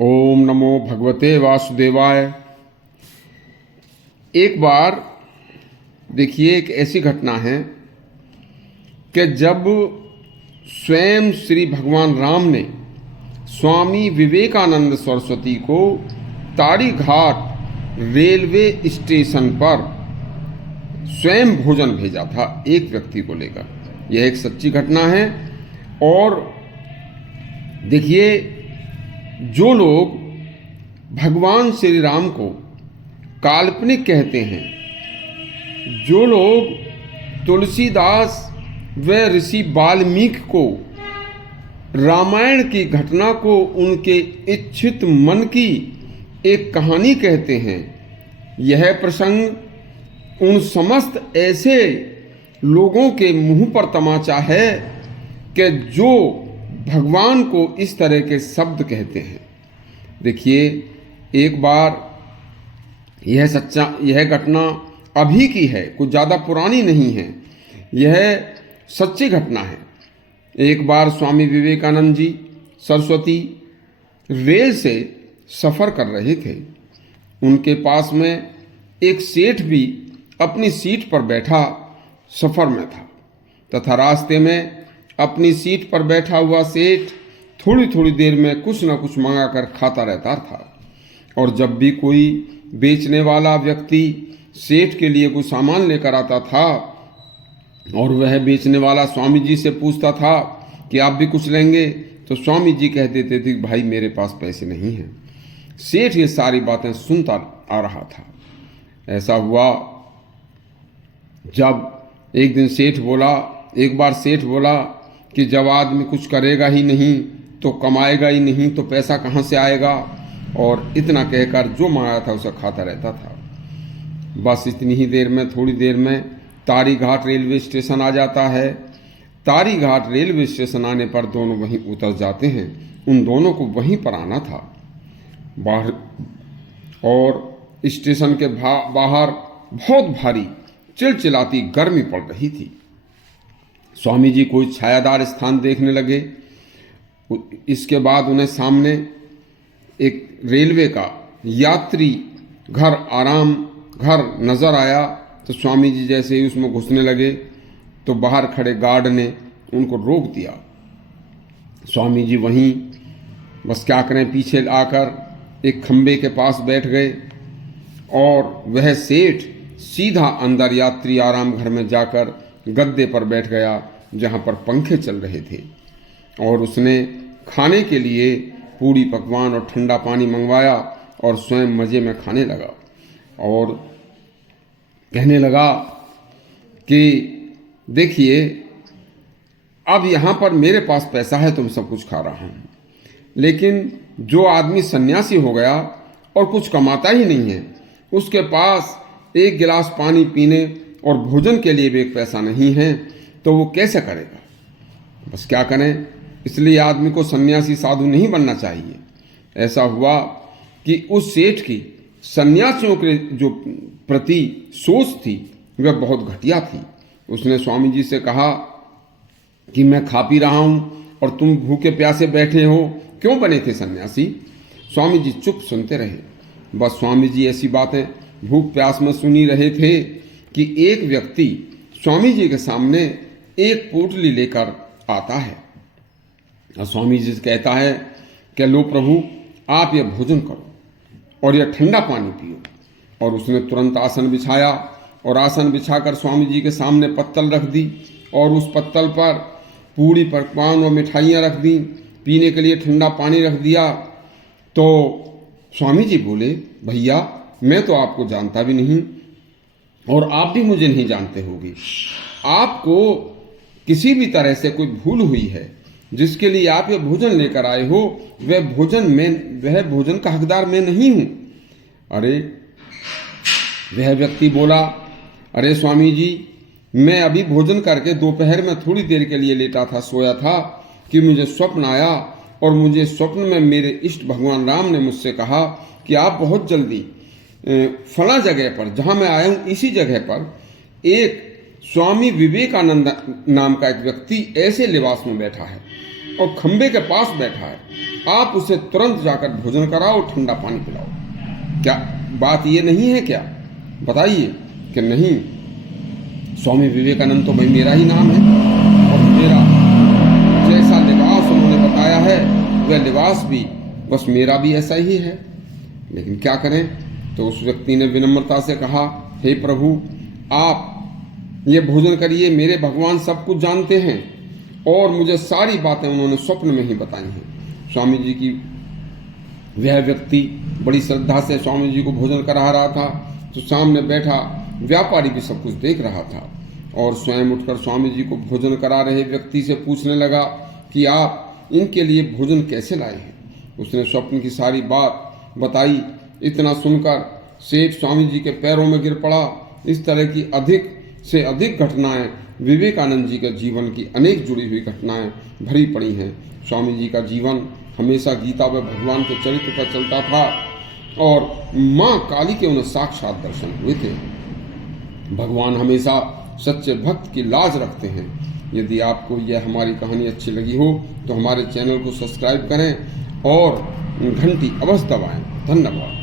ओम नमो भगवते वासुदेवाय। एक बार देखिए, एक ऐसी घटना है कि जब स्वयं श्री भगवान राम ने स्वामी विवेकानंद सरस्वती को ताड़ी घाट रेलवे स्टेशन पर स्वयं भोजन भेजा था एक व्यक्ति को लेकर। यह एक सच्ची घटना है। और देखिए, जो लोग भगवान श्री राम को काल्पनिक कहते हैं, जो लोग तुलसीदास व ऋषि वाल्मीकि को रामायण की घटना को उनके इच्छित मन की एक कहानी कहते हैं, यह प्रसंग उन समस्त ऐसे लोगों के मुंह पर तमाचा है कि जो भगवान को इस तरह के शब्द कहते हैं। देखिए, एक बार यह घटना अभी की है, कुछ ज़्यादा पुरानी नहीं है, यह सच्ची घटना है। एक बार स्वामी विवेकानंद जी सरस्वती रेल से सफ़र कर रहे थे। उनके पास में एक सेठ भी अपनी सीट पर बैठा सफ़र में था तथा रास्ते में अपनी सीट पर बैठा हुआ सेठ थोड़ी थोड़ी देर में कुछ न कुछ मंगाकर खाता रहता था। और जब भी कोई बेचने वाला व्यक्ति सेठ के लिए कुछ सामान लेकर आता था और वह बेचने वाला स्वामी जी से पूछता था कि आप भी कुछ लेंगे, तो स्वामी जी कह देते थे कि भाई मेरे पास पैसे नहीं हैं। सेठ ये सारी बातें सुनता आ रहा था। ऐसा हुआ जब एक बार सेठ बोला कि जब आदमी कुछ करेगा ही नहीं तो कमाएगा ही नहीं तो पैसा कहाँ से आएगा। और इतना कहकर जो मंगाया था उसे खाता रहता था। बस इतनी ही देर में, थोड़ी देर में ताड़ी घाट रेलवे स्टेशन आ जाता है। ताड़ी घाट रेलवे स्टेशन आने पर दोनों वहीं उतर जाते हैं। उन दोनों को वहीं पर आना था बाहर। और स्टेशन के बाहर बहुत भारी चिलचिलाती गर्मी पड़ रही थी। स्वामी जी कोई छायादार स्थान देखने लगे। इसके बाद उन्हें सामने एक रेलवे का यात्री आराम घर नजर आया। तो स्वामी जी जैसे ही उसमें घुसने लगे तो बाहर खड़े गार्ड ने उनको रोक दिया। स्वामी जी वहीं बस क्या करें, पीछे आकर एक खंबे के पास बैठ गए और वह सेठ सीधा अंदर यात्री आराम घर में जाकर गद्दे पर बैठ गया जहां पर पंखे चल रहे थे। और उसने खाने के लिए पूड़ी पकवान और ठंडा पानी मंगवाया और स्वयं मज़े में खाने लगा और कहने लगा कि देखिए, अब यहाँ पर मेरे पास पैसा है तो मैं सब कुछ खा रहा हूँ, लेकिन जो आदमी सन्यासी हो गया और कुछ कमाता ही नहीं है, उसके पास एक गिलास पानी पीने और भोजन के लिए भी एक पैसा नहीं है, तो वो कैसे करेगा। बस क्या करें, इसलिए आदमी को सन्यासी साधु नहीं बनना चाहिए। ऐसा हुआ कि उस सेठ की सन्यासियों के जो प्रति सोच थी वह बहुत घटिया थी। उसने स्वामी जी से कहा कि मैं खा पी रहा हूँ और तुम भूखे प्यासे बैठे हो, क्यों बने थे सन्यासी। स्वामी जी चुप सुनते रहे। बस स्वामी जी ऐसी बातें भूख प्यास में सुनी रहे थे कि एक व्यक्ति स्वामी जी के सामने एक पोटली लेकर आता है और स्वामी जी से कहता है कि लो प्रभु, आप यह भोजन करो और यह ठंडा पानी पियो। और उसने तुरंत आसन बिछाया और आसन बिछाकर स्वामी जी के सामने पत्तल रख दी और उस पत्तल पर पूड़ी पकवान और मिठाइयाँ रख दी, पीने के लिए ठंडा पानी रख दिया। तो स्वामी जी बोले, भैया मैं तो आपको जानता भी नहीं और आप भी मुझे नहीं जानते होगे। आपको किसी भी तरह से कोई भूल हुई है जिसके लिए आप ये भोजन लेकर आए हो, वह भोजन का हकदार मैं नहीं हूँ। अरे वह व्यक्ति बोला, अरे स्वामी जी, मैं अभी भोजन करके दोपहर में थोड़ी देर के लिए लेटा था, सोया था कि मुझे स्वप्न आया और मुझे स्वप्न में मेरे इष्ट भगवान राम ने मुझसे कहा कि आप बहुत जल्दी फला जगह पर, जहाँ मैं आया हूँ इसी जगह पर एक स्वामी विवेकानंद नाम का एक व्यक्ति ऐसे लिबास में बैठा है और खंबे के पास बैठा है, आप उसे तुरंत जाकर भोजन कराओ, ठंडा पानी पिलाओ। क्या बात ये नहीं है क्या? बताइए कि नहीं, स्वामी विवेकानंद तो भाई मेरा ही नाम है और मेरा जैसा लिबास उन्होंने बताया है वह लिबास भी बस मेरा भी ऐसा ही है। लेकिन क्या करें? तो उस व्यक्ति ने विनम्रता से कहा, हे प्रभु, आप ये भोजन करिए, मेरे भगवान सब कुछ जानते हैं। और मुझे सारी बातें उन्होंने स्वप्न में ही बताई हैं। स्वामी जी की वह व्यक्ति बड़ी श्रद्धा से स्वामी जी को भोजन करा रहा था, तो सामने बैठा व्यापारी भी सब कुछ देख रहा था और स्वयं उठकर स्वामी जी को भोजन करा रहे व्यक्ति से पूछने लगा कि आप इनके लिए भोजन कैसे लाए हैं। उसने स्वप्न की सारी बात बताई। इतना सुनकर सेठ स्वामी जी के पैरों में गिर पड़ा। इस तरह की अधिक से अधिक घटनाएं विवेकानंद जी के जीवन की अनेक जुड़ी हुई घटनाएं भरी पड़ी हैं। स्वामी जी का जीवन हमेशा गीता व भगवान के चरित्र पर चलता था और माँ काली के उन्हें साक्षात दर्शन हुए थे। भगवान हमेशा सच्चे भक्त की लाज रखते हैं। यदि आपको यह हमारी कहानी अच्छी लगी हो तो हमारे चैनल को सब्सक्राइब करें और घंटी अवश्य दबाएं। धन्यवाद।